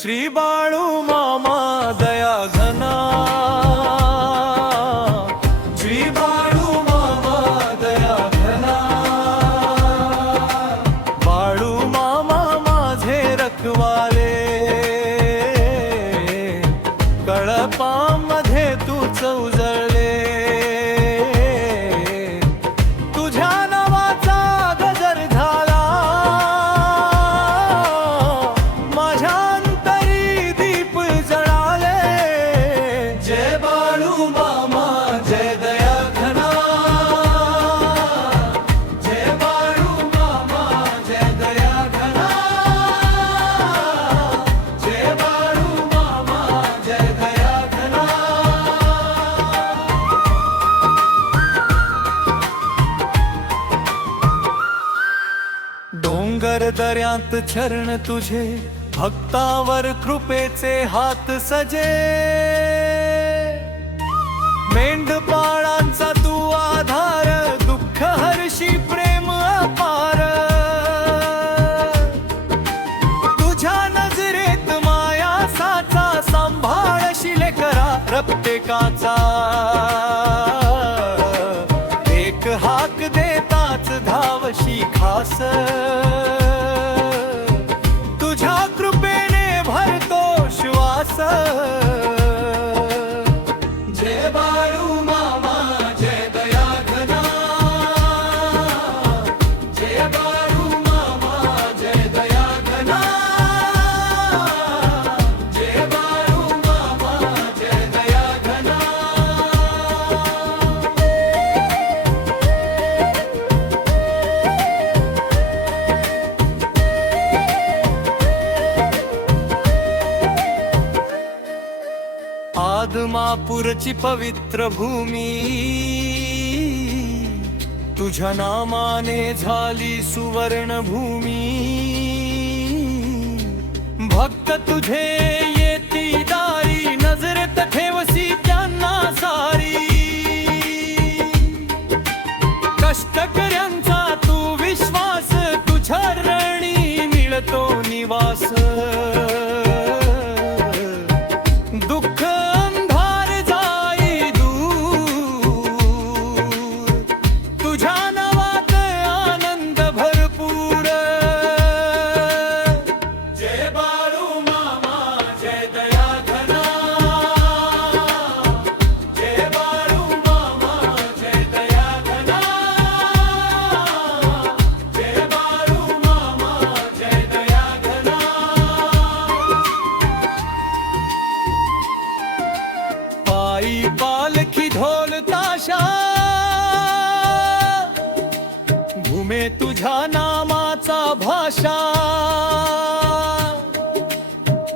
श्री बाळू मामा दया घना, श्री बाळू मामा दया घना, बाळू मामा माझे रखवाले, कळपामध्ये तूच उजळले, तुझ्या नावाचा गजर झाला, माझ्या अंतरी दीप जळाले, जय बाळू मामा जय दया घना, जय बाळू मामा जय दया घना, जय बाळू मामा जय दया घना. डोंगर दऱ्यात चरण तुझे, भक्तावर कृपेचे हात सजे, मेंढपाळांचा तू आधार, दुःख हर्षी प्रेम अपार, तुझ्या नजरेत माया साचा, सांभाळशील करा प्रत्येकाचा, एक हाक देताच धावशी खास, तुझ्या कृपेने भरतो श्वास, जय बाळू मामा जय दया घना, जय बाळू मामा जय दया घना, जय बाळू मामा जय दया घना. आदमापूरची पवित्र भूमी, तुझ्या नामाने झाली सुवर्ण भूमी, भक्त तुझे येती दारी, नजरेत ठेवसी त्यांना सारी, कष्टकऱ्यांचा तू विश्वास, तुझ्या रणी मिळतो निवास, दुःख अंधार जाई दूर, तुझ्या नावात आनंद भरपूर, जय बाळू मामा जय दया घना, जय बाळू मामा जय दया घना, जय बाळू मामा जय दया घना. पायी पालखी ढोल ताशा, घुमे तुझ्या नामाचा भाषा,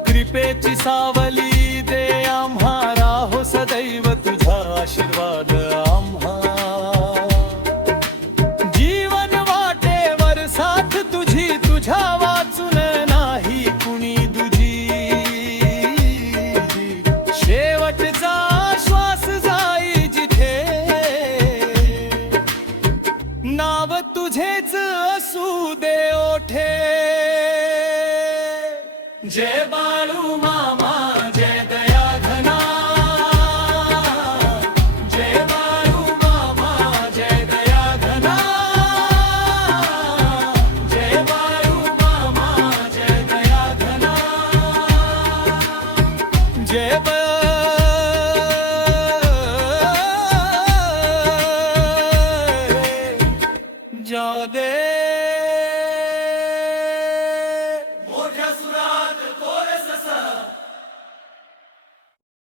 कृपेची सावली दे आम्हा, राहो सदैव तुझा आशीर्वाद आम्हा, जीवन वाटेवर साथ तुझी, तुझ्या वाचून नाही कुणी दुजी, शेवटचा श्वास जाई जिथे, नाव तुझेच असू दे ओठे, जय बाळू मामा